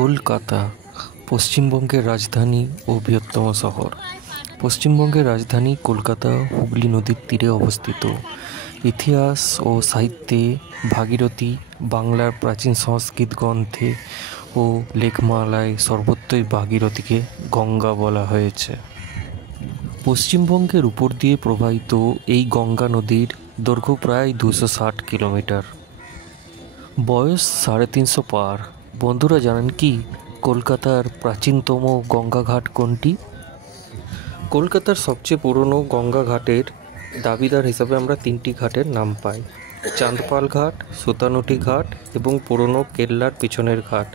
কলকাতা পশ্চিমবঙ্গের রাজধানী ও বৃহত্তম শহর। পশ্চিমবঙ্গের রাজধানী কলকাতা হুগলি নদীর তীরে অবস্থিত। ইতিহাস ও সাহিত্যে ভাগীরথী, বাংলার প্রাচীন সংস্কৃত গ্রন্থে ও লেখমালায় সর্বত্রই ভাগীরথীকে গঙ্গা বলা হয়েছে। পশ্চিমবঙ্গের উপর দিয়ে প্রবাহিত এই গঙ্গা নদীর দৈর্ঘ্য প্রায় 260 কিলোমিটার, বয়স 350 পার। বন্ধুরা, জানেন কি কলকাতার প্রাচীনতম গঙ্গা ঘাট কোনটি? কলকাতার সবচেয়ে পুরনো গঙ্গা ঘাটের দাবিদার হিসাবে আমরা 3টি ঘাটের নাম পাই: চাঁদপাল ঘাট, সুতানুটি ঘাট এবং পুরনো কেল্লার পিছনের ঘাট,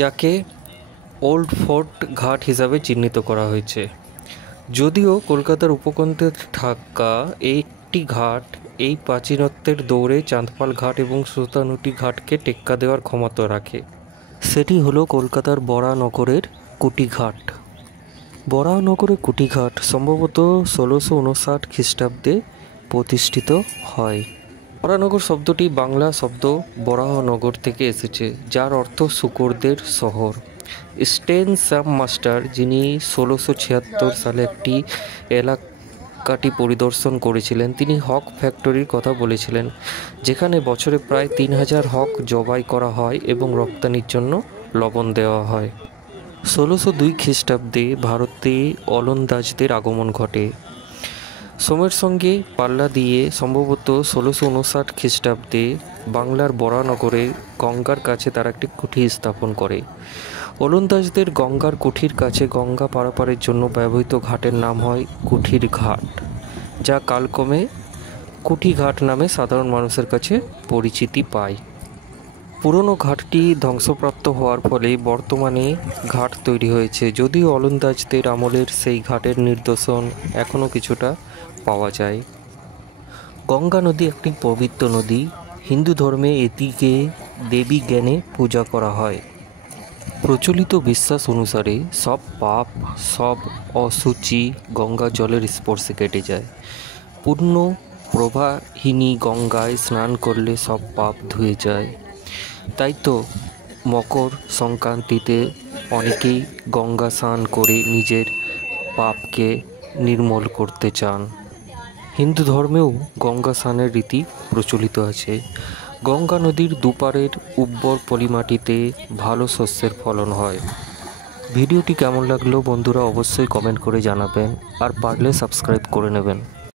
যাকে ওল্ড ফোর্ট ঘাট হিসাবে চিহ্নিত করা হয়েছে। যদিও কলকাতার উপকণ্ঠে থাকা একটি ঘাট এই প্রাচীনত্বের দৌড়ে চাঁদপাল ঘাট এবং সুতানুটি ঘাটকে টেক্কা দেওয়ার ক্ষমতা রাখে, সেটি হলো কলকাতার বরাহনগরের কুটিঘাট। বরাহনগরের কুটিঘাট সম্ভবত 1659 খ্রিস্টাব্দে প্রতিষ্ঠিত হয়। বরাহনগর শব্দটি বাংলা শব্দ বরাহনগর থেকে এসেছে, যার অর্থ শূকরদের শহর। স্টেন স্যাম মাস্টার, যিনি 1676 সালে একটি এলাকাটি পরিদর্শন করেছিলেন, তিনি হক ফ্যাক্টরির কথা বলেছিলেন, যেখানে বছরে প্রায় 3000 হক জবাই করা হয় এবং রপ্তানির জন্য লবণ দেওয়া হয়। 1602 খ্রিস্টাব্দে ভারতে ওলন্দাজদের আগমন ঘটে। সময়ের সঙ্গে পাল্লা দিয়ে সম্ভবত 1659 খ্রিস্টাব্দে বাংলার বরাহনগরে গঙ্গার কাছে তারা একটি কুঠি স্থাপন করে। ওলন্দাজদের গঙ্গার কুঠির কাছে গঙ্গা পারাপারের জন্য ব্যবহৃত ঘাটের নাম হয় কুঠির ঘাট, যা কালক্রমে কুঠিঘাট নামে সাধারণ মানুষের কাছে পরিচিতি পায়। পুরনো ঘাটটি ধ্বংসপ্রাপ্ত হওয়ার ফলে বর্তমানে ঘাট তৈরি হয়েছে, যদিও ওলন্দাজদের আমলের সেই ঘাটের নিদর্শন এখনও কিছুটা পাওয়া যায়। গঙ্গা নদী একটি পবিত্র নদী। হিন্দু ধর্মে এটিকে দেবী জ্ঞানে পূজা করা হয়। প্রচলিত বিশ্বাস অনুসারে সব পাপ, সব অশুচি গঙ্গা জলের স্পর্শে কেটে যায়। পূর্ণ প্রবাহিনী গঙ্গায় স্নান করলে সব পাপ ধুয়ে যায়। তাই তো মকর সংক্রান্তিতে অনেকেই গঙ্গা স্নান করে নিজের পাপকে নির্মূল করতে চান। হিন্দু ধর্মেও গঙ্গা স্নানের রীতি প্রচলিত আছে। গঙ্গা নদীর দুপারের উর্বর পলিমাটিতে ভালো শস্যের ফলন হয়। ভিডিওটি কেমন লাগলো বন্ধুরা অবশ্যই কমেন্ট করে জানাবেন, আর পারলে সাবস্ক্রাইব করে নেবেন।